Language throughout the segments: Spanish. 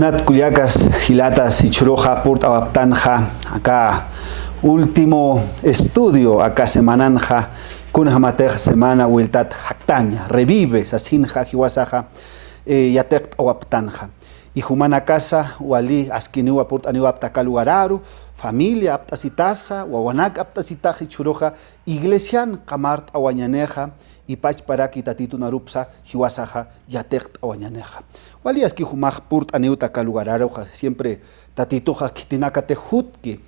Munat Culiacas, Gilatas y Churoja, Purta Baptanja, acá último estudio, acá semananja, Kunjamateja semana, Wiltat Jactaña, revive, Sasinja, Jiwasaja, Yatek Awaptanja. Y Humana Casa, Wali, Askiniwa Purt Aniwa Aptakalugararu, familia Aptasitasa, Wawanak Aptasitaji Churoja, Iglesian, Kamart Awañaneja, y pach para que tatitu narupsa hiwasaja yatek awañaneja. Walias que humaj purt aneuta kalugararoja siempre tatituja kitinakate hutki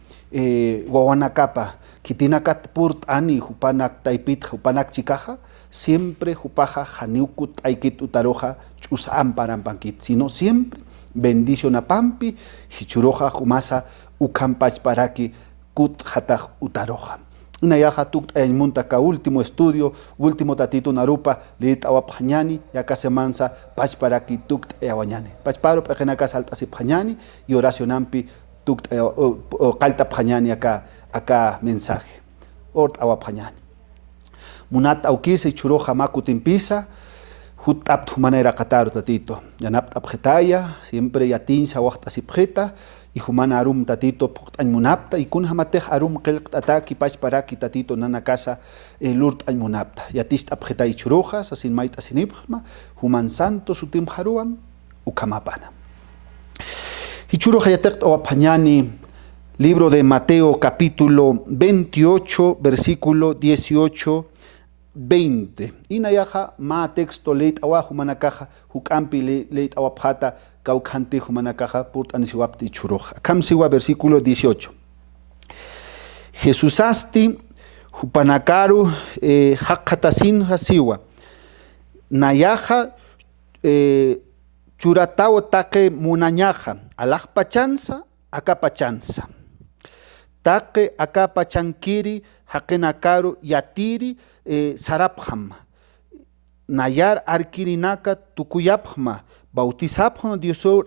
wawanakapa kitinakat purt ani hupanak taipit hupanak chikaja siempre hupaja janiukut aikit utaroja chusa amparampanquit sino siempre bendición a pampi hichuroja humasa ukampach paraki kut hataj utaroja. Una yaja tukt en muntaka último estudio, último tatito narupa, lit awapjañani, yaka semansa, pachparaki tukt awañani. Pachparo pejenaka saltasi pjañani y oración ampi tukt kalta pjañani acá mensaje. Ort awapjañani. Munat aukise y churoja makutimpisa, hut apt humanera kataru tatito. Yanapt abjetaya, siempre yatinsa wachtasi pjeta. Y humana arum tatito pukt munapta y kun hamatej arum kelkt ataki pach paraki tatito nana casa lurt munapta yatist abjeta y churojas asin maita sinibjma human santo sutim haruam ukamapana y churoja yatek oapañani libro de Mateo capítulo 28 versículo 18 20 inayaja ma texto leit awa humana caja hukampi leit awapjata Caucante Humanakaja Purt Anisiwapti Churoja. Kamsiwa versículo 18. Jesús asti Hupanakaru Hakatasin Hasiwa. Nayaja Churatao take munañaja. Alaj pachanza, acá pachanza. Take acá pachankiri, hakenakaru yatiri sarabham. Nayar arkirinaka tukuyabhma. Bautizapjon diosor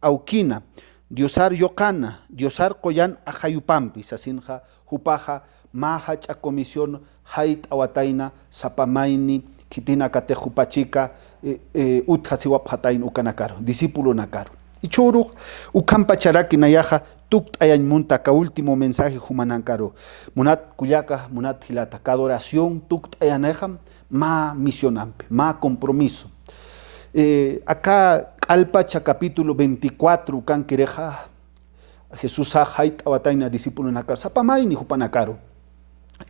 aukina, diosar yokana, diosar koyan ajayupampi, sasinja, hupaja, mahach a comisión, hait awataina, sapamaini, kitina kate hupachika, uthasiwaphatain ukanakaro, discípulo nakaro. Y churu, ukampacharaki nayaja, tukt ayan muntaka, último mensaje humanankaro. Munat kuyaka, munat hilata, cada oración, tukt ayanejam, ma misionampe, ma compromiso. Acá Alpacha capítulo 24 kan quereja Jesús hait awataina discípulo nakar sapamay ni hupanakaro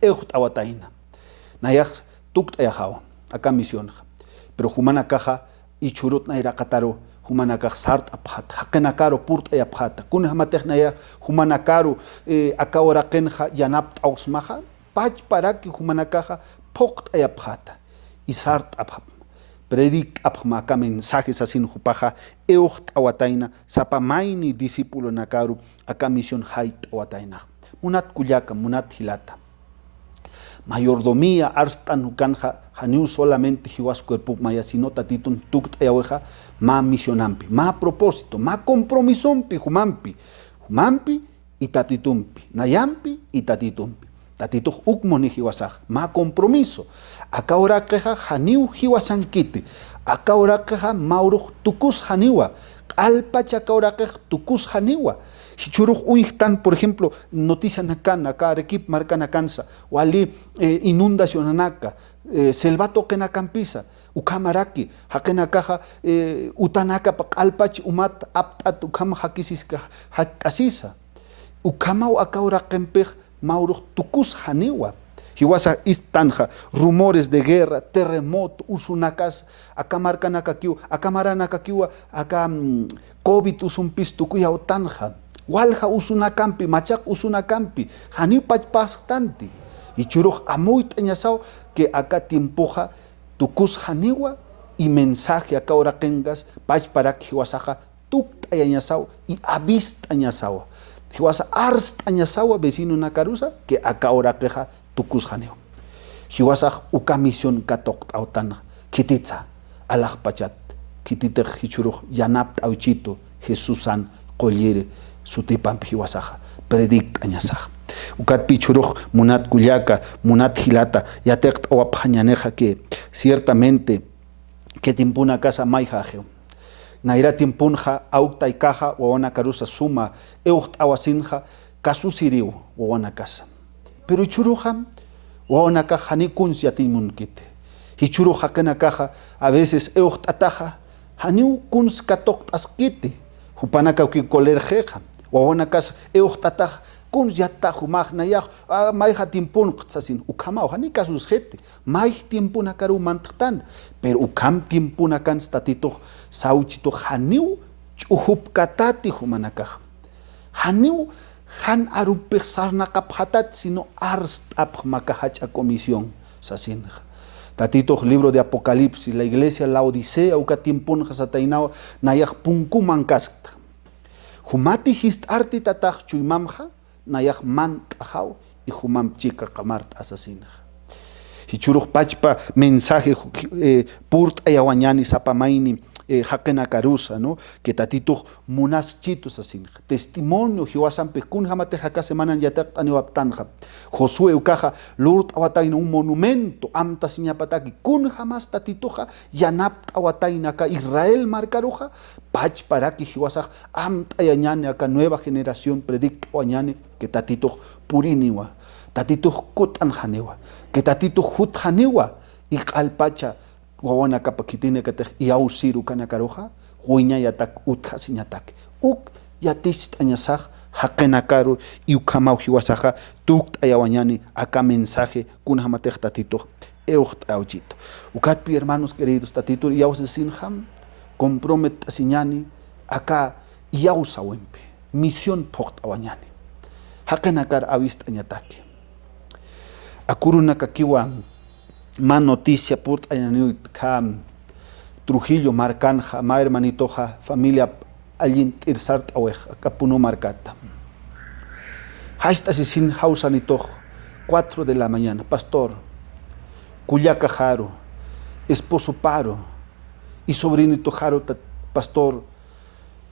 eut awataina nayak tukt ayahawa acá misión pero humanakaja y churut naira kataro humanakaj sart aphat hakenakaro purt ayaphat kun hamatej naya humanakaro acá orakenja yanap ausmaja pach paraki humanakaja pokt ayaphat y sart aphat Predik apma acá mensajes así hupaja eucht awataina sapamaini discípulo nakaru acá misión hait awataina munat kuyaka munat hilata mayordomía arstan hukanja haniu solamente hiwas cuerpo maya sino tatitun tukt eweja ma misionampi ma propósito ma compromisompi humampi y tatitumpi nayampi y tatitumpi Tatito ukmoni hiwasaj, ma compromiso. Acá ora queja haniu hiwasankiti. Acá ora queja mauruj tukus haniwa. Alpacha acá ora queja tukus haniwa. Hichuruj uihtan, por ejemplo, noticia nakan, acá Arequip marca nakansa. Wali inundación anaka. Selvato que nakampisa. Ukamaraki. Hakena caja utanaka pak alpach umat aptat ukama hakisiska hasisa. Ukamau acá ora kempej Mauro tukus haniwa. Hiwasa istanja, rumores de guerra, terremoto, usunakas, acá marca nakakiwa, acá maranakakiwa, acá COVID usumpis tukuya otanja. Walja usunakampi, machak usunakampi, haniw pachpastanti. Y churuj amuit eñasao que acá timpuja tukus haniwa y mensaje acá ora kengas, pach para que hiwasaja tuk eñasao y avist eñasao. Hiwasa arst añasawa vecino nakarusa que acá ora queja tukus janeo. Hiwasa uka misión katok autan kititza alaj pachat kitite hichuruj yanap auchito Jesusan collire sutipam hiwasaja predict añasaj. Ukat pichuruj munat kuyaka munat hilata yatek oapjañaneja que ciertamente que timpuna casa maijajeo. Naira timpunja aukta ikaja wawana karusa suma eucht awasinja kasusiriu wawana casa. Pero ichuruja wawana kaja ni kuns yatimunkite. Ichuruja kena kaja a veces eucht ataja haniu kuns katok askite. Hupanaka uki kolerjeja wawana casa eucht ataja kuns yatahu magna yah maija timpun qtsasin ukamao hani kasus jete maij timpuna karu mantqtan pero ukam timpuna kan statito sauchito haniu chuhup katati humanakaj haniu han arupej sarnaqap hatat sino arst ap makahacha comisión sasinja tatito libro de Apocalipsis la iglesia la Odisea uka timpun hasatainao nayaj punkuman kaskta humati hist arti tataj chuimamja nayak mant ajau y humam chica camart asesina. Hichuruk pachpa mensaje purt ayawañani sapamaini hakena karusa, ¿no? Que tatito munas chitos asin. Testimonio hiwasan pekun hamate haka semanan yatak aniwaptanja. Josué ukaja lurt awataina un monumento amta siñapataki kun jamás tatitoja yanapt awataina ka Israel marcaruja pach paraki hiwasak amt ayañane aka nueva generación predicto añane que tatito puriniwa tatito kutan janewa que tatito hut janewa y alpacha wawana kapakitine kate yausiru kanakaroja huiña yatak utja siñatak uk yatis añasaj hakenakaru y ukamau hiwasaja tukt ayawañani acá mensaje kun hamatej tatito eucht auchito ukatpi hermanos queridos tatito yaus sinham compromet asiñani acá yausa wempe misión pokt awañani hakenakar avist añataki akuruna kakiwa más noticia put añaniu kam Trujillo marcanja ma hermanitoja familia allin tirsart awej akapuno marcata hasta sin hausanitoj 4 de la mañana pastor Cuyaca Jaro esposo Paro y sobrinito Jaro pastor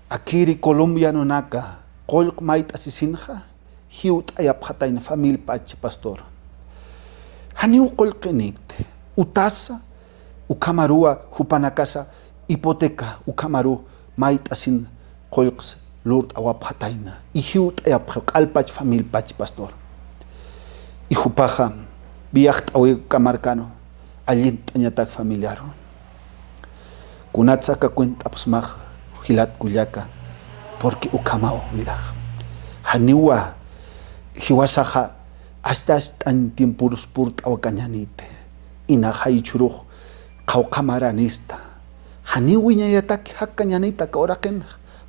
Akiri colombiano naka kolk mait asisinja hiut ayapjataina famil pach pastor haniu kolkenikte utasa ukamarua hupanakasa hipoteca ukamaru mait asin kolks lurt awapjataina y hiut ayapjak alpach famil pach pastor y hupaja viacht awe kamarcano allint añatak familiaro kunatsaka cuenta apsmaj hilat Cuyaca porque ukamao vidaj haniwa hiwasaja hasta tan tiempurus purt awakañanite inaja ichuruj qawqamaranista haniwiña yatak hakañanita kaoraken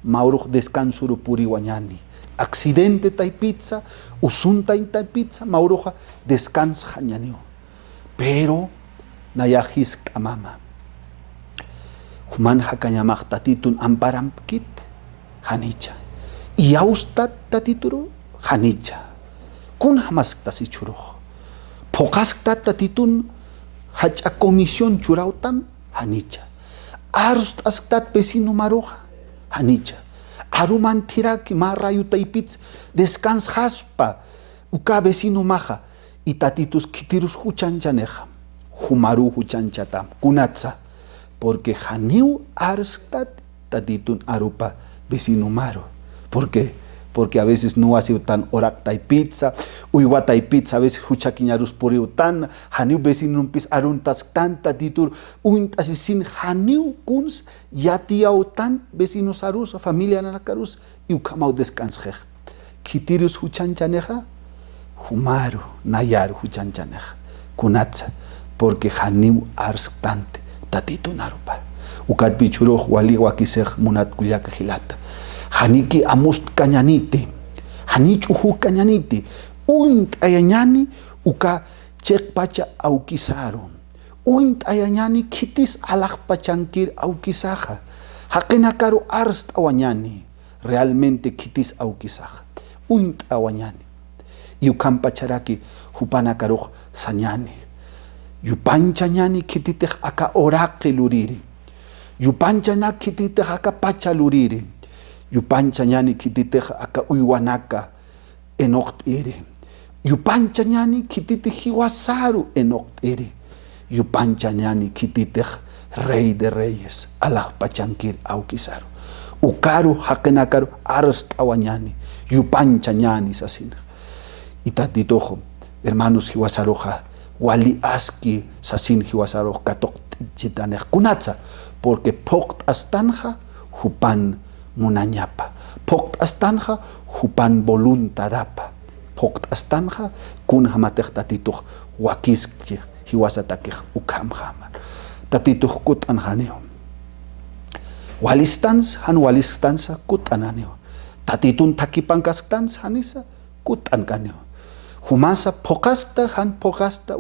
mauruj descansuru puri wañani accidente tay pizza usunta tay pizza mauruja descansa hañaniu pero nayajis kamama human hakañamaj tatitun amparamkit hanicha y austat tatituru hanicha kun hamastas ichuruj pokastat tatitun hacha comisión churautam hanicha arust astat vecino maruja hanicha aruman tiraki marrayu taipitz descanshaspa uka vecino maja y tatitus kitirus huchanchaneja humaru huchanchatam kunatsa porque haniu arstat tatitun arupa vecino maro porque a veces no hace tan orak y pizza, uyuata y pizza, a veces huchaquiñarus puriu tan, haniu vecino pis aruntas tanta titur, untas sin haniu kuns, yatiau tan vecinos arus, familia nanakarus, y ukamau descansej. Kitirius huchanchaneja, humaru, nayaru huchanchaneja, kunatza, porque haniu ars tante, tatitu narupa. Ukat pichuro wali wakisej munat Cuyaca hilata. Haniki amust kañaniti, hanichuhu kañaniti, uint ayañani uka chek pacha aukisaru, uint ayañani kitis alaj pachankir aukisaja, hakenakaru arst awañani, realmente kitis aukisaja, uint awañani, yukan pacharaki hupanakaruj sañani, yupanchañani kititej aka oraqi luriri, yupanchana kititej aka pacha luriri, yupancha ñani kititej aka uywanaka enokt iri yupancha ñani kititej hiwasaru enokt iri yupancha ñani kititej Rey de Reyes, Allah pachankir aukisaru. Ukaru hakenakaru arstawañani, yupanchañani sasinaj. Y tatitojo, hermanos hiwasaroja, wali aski sasin hiwasaroj katok chitanej kunatza, porque pokt astanja hupan munañapa, pokt astanja hupan voluntadapa, pokt astanja kun hamatej tatitoj wakiskje hiwasatakej ukam hamar. Tatitoj kut anjaneo. Walistans han walistansa kut ananeo. Tatitun takipankastans hanisa kut anganeo. Humasa pokasta han pokasta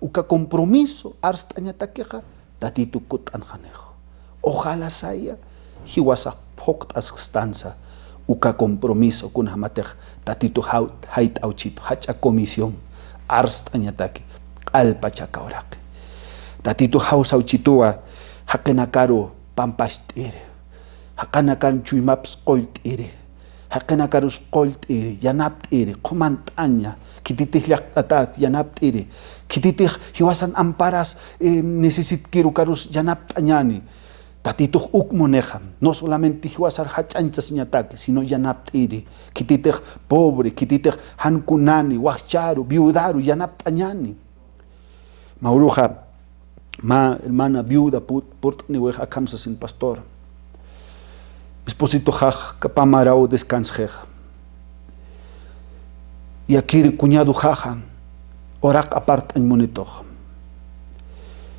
uka compromiso arstañatakeja tatitu kut anjanejo. Ojalá saya hiwasa pokt astanza uka compromiso kun hamatej tatitu hait auchito hacha comisión arstañatake alpachakaorake. Tatitu haus auchitua hakenakaro pampastire, hakanakar chuimaps koltire, hakanakarus koltire, yanaptire, comantaña, kititih atat yanaptire, kititih hiwasan amparas necesit kirukarus yanaptañani, tatituh ukmonejam, no solamente hiwasar hachanchas ñatake, sino yanaptire, kititih pobre, kititih hankunani, wachcharu, viudaru, yanaptañani. Mauruja, hermana viuda purt ni weja kamsa sin pastor. Esposito jaj kapamarao descansjeja. Y aquí cuñado jaja orak apart en monitoj.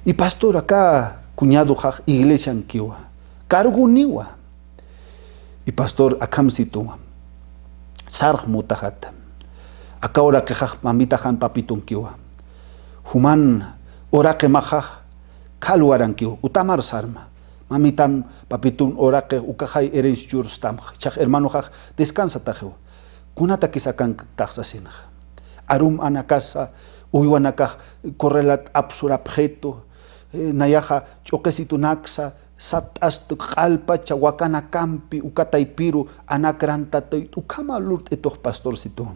Y pastor acá cuñado jaj iglesia en kiwa. Cargo niwa. Y pastor akam situa. Sarj mutajat. Acá ora que jaj mamita jan papitun kiwa. Human ora que majaj kaluarankiu utamar sarma mamitam papitun orake ukajay eres churstam chaj hermano jaj descansa tajo kunata kisakan taxasinaj arum anakasa uywanaka correlat absurabjeto nayaja choquesitunaksa satas qalpa chawakana campi ukataypiru anakranta ukama lurt etoh pastorcito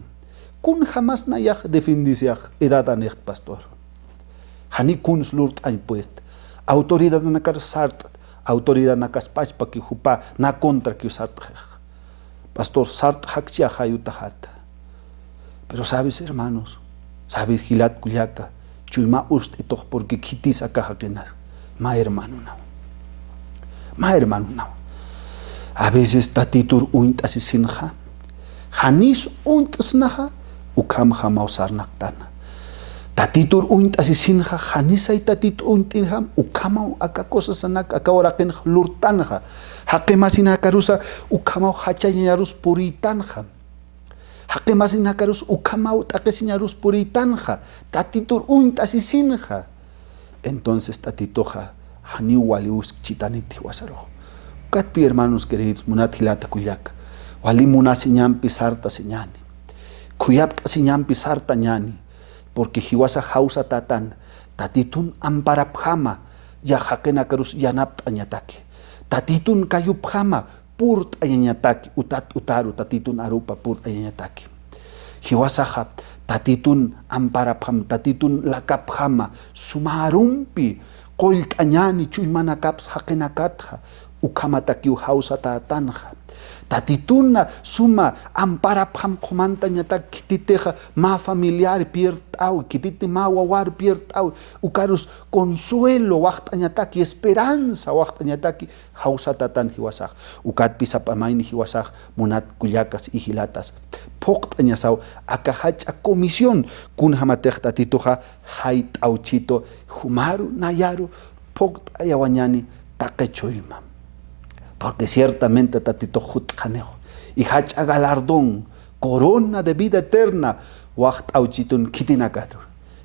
kun jamás nayaj defendisiaj edad anej pastor hani kun lurt ay puest autoridad nakar sart, autoridad nakas pachpa ki jupa na contra ki sart. Pastor sart hakchia hayutahat. Pero sabes, hermanos, sabes gilat kulyaka, chulma ust itoh porque kitis acá hakenas. Ma hermano no. Ma hermano no. A veces tatitur uint asisinja, hanis uint snaja, ukam hamausar naktana. Tatitur uint asisinja hanisa y tatitur uintinjam ukamau aka cosas anak aka oraken lurtanja hakemasina karusa ukamau hachañarus puritanja hakemasina karus ukamau takesinarus puritanja tatitur uint asisinja entonces tatitoja hani walius chitaniti wasaro katpi hermanos queridos munatilata kuyaka wali munasiñampi sarta señani kuyapta siñampi sarta ñani porque hiwasa hausa tatan tatitun amparapjama ya hakena karus yanap añataki tatitun kayupjama purt añataki utaru tatitun arupa purt añataki hiwasa tatitun amparapjama tatitun lakapjama sumarumpi qolt añani chuymana kaps hakena katja ukamatakiu hausa tatanja tatituna suma ampara pam comanta ñata kititeja ma familiar piertau kitite ma wawar piertau ukarus consuelo waqta ñataki esperanza waqta ñataki hausa tatan hiwasaj ukat pisap amaini hiwasaj munat kuyakas y hilatas poqta ñasaw akahacha comisión kun hamatej tatitoja hait auchito humaru nayaru poqta ayawañani takechoima. Porque ciertamente tatito jutjanejo y hacha galardón corona de vida eterna wacht auchitun kitinakatur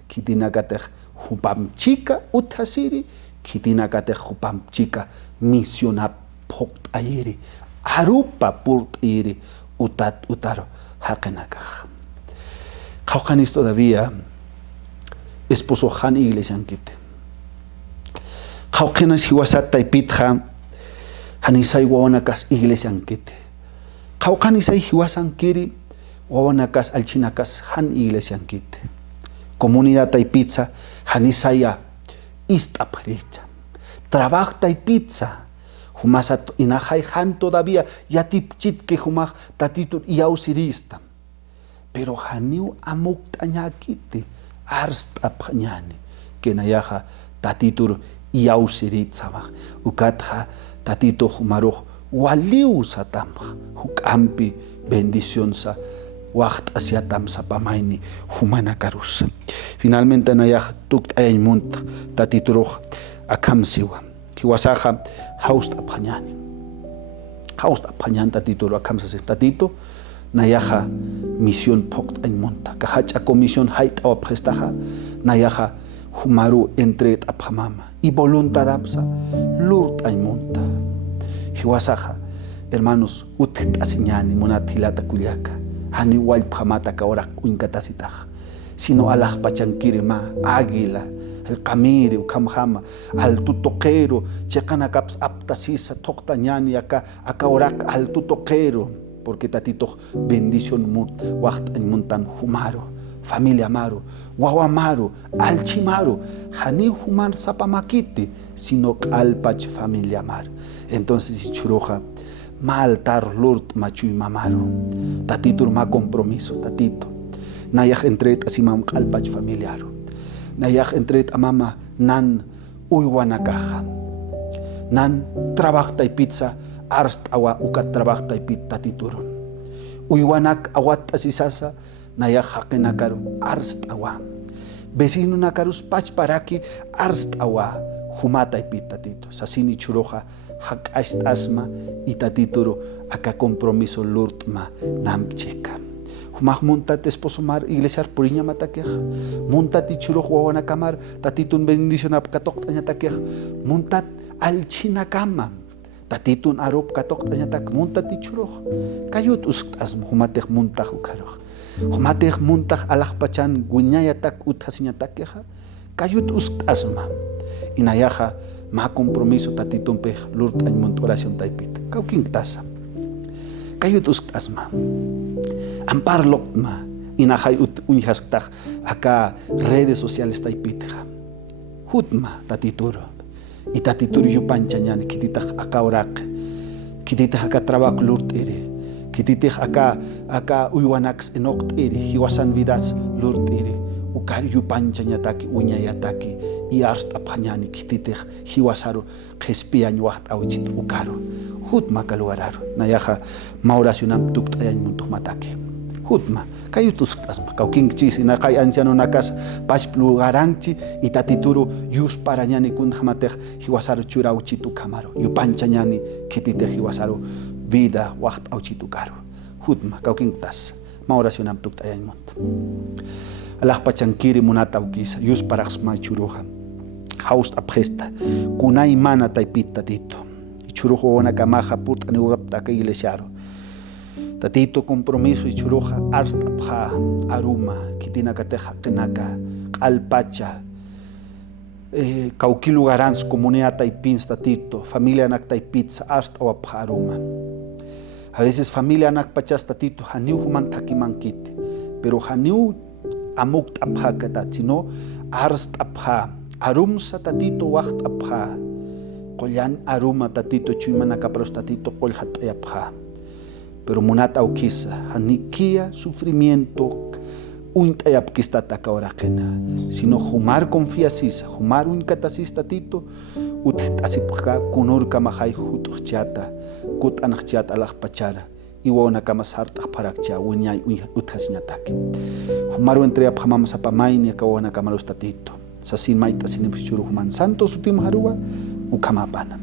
kitinakatej hupam chica uthasiri kitinakatej hupam chica misiona pokt ayiri arupa purt iri utat utaro hakenakaj kaujanis todavía esposo han iglesia ankite kaujanis hiwasat taipitja hanisay wawanakas iglesia ankite. Kaukanisay hiwasan kiri wawanakas alchinakas han iglesia ankite. Comunidad taipitza hanisaya istaparicha. trabaja y pizza. Humasa inajay han todavía ya tipchit que humaj tatito y ausirista. Pero haniu amuk tañakiti arst apñani que nayaja tatitur y ausirit samaj ukatja tatito humaruj waliu satamja hukampi bendición sa wacht asiatam sapamaini humana karusa. Finalmente nayaja tukt aymunt tatituruj akamsiwa kiwasaja haust apñani. Haust apñani tatituru akamsa tatito nayaja misión pokt aymunta kahacha comisión hait awa prestaja nayaja humaru entre apamama y voluntad amsa lurt aymunta. Hiwasaja hermanos utit asiñani monatilata kuyaka hani wal pamata kaorak uinkatasitaja sino alah pachankiri ma águila el camiri ukamhama al tutoquero chekana kaps aptasisa toktañani acá orak al tutoquero porque tatito bendición mut wacht en montan humaro familia amaro guaguamaro alchimaro hani humar sapamakiti sino alpach familia amar. Entonces churoja ma altar lurt machuy mamaro tatito ma compromiso tatito nayaj entret asimam alpach familiaro nayaj entret amama nan uywanakaja nan trabaja y pizza arst awa ukat trabaja y pit tatituron uywanak awat asisasa nayaj hakenakaru arst awa vecino nakarus pach paraki arst awa humata y pit tatito sasini churoja hak asma y tatituro acá compromiso lurtma namchika humaj montat esposo mar iglesia puriña mataqueja montat y churo juana camar tatitun bendición apkatok taña taqueja montat al china cama tatitun arop katok taña tak montat y churo kayut asma humatej montaj ukaroj humatej montaj alaj pachan guñaya tak uthasiña taqueja kayut asma inayaja ma compromiso tatitun pej lurt añmont oración taipit kaukin tasa kayut asma ampar lokma inahay unhasktag acá redes sociales taipitja hutma tatituro y tatituro yupanchañani kititaj acá orak kititaj acá trabajo lurt ere kititaj acá uywanaks enokt ere hiwasan vidas lurt ere ukar yupanchañataki uñayataki y arst apañani kititej hiwasaro gespiañ wacht awichit ukaro hutma kaluararo nayaja mauracionam tukt ayañmuntuj mataki hutma kayutus asma kaukinchis ina kay anciano nakas pachplu garanchi y tatituru yus parañani kun hamatej hiwasaru churauchitu kamaro yupanchañani kitite hiwasaru vida wacht auchitu karo hutma kaukintas mauracionam tukt ayañmont alaj pachankiri munata ukisa yus paraxma churuja haust apgesta kunay mana taipit tatito churujo ona kamaja put ani ugapta ka iglesiaro tatito compromiso y churuja arst apja aruma kitina kateja kenaka alpacha kaukilu garans comunidad taipins tatito familia nak taipitza arst o apja aruma a veces familia nak pachas tatito haniu human takimankit pero haniu amuk apja katat sino arst apja arumsa tatito wacht apja kolyan aruma tatito chuimana kapros tatito kolhat apja pero munat aukisa hanikia sufrimiento untayap kistataka orakena sino humar confiasisa humar unkatasista tito utasipka kunur kamahai hutuchata kut anachata alaj pachara iwana kamasarta parakcha unyay uthasñataki humaru entre aphamama sapamaini kawana kamalos tatito sasin maita sinipchuru human santo sutim harua ukamapana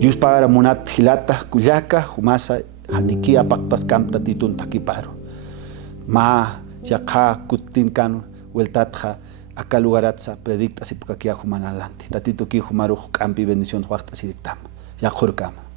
Yus para munat hilata kuyaka humasa hanikia paktas kam tatitun takiparo ma yaka kutinkan weltatja acá lugaratsa predicta si pukakia humanalanti tatito ki humaru kampi bendición huakta siriktam yakurkama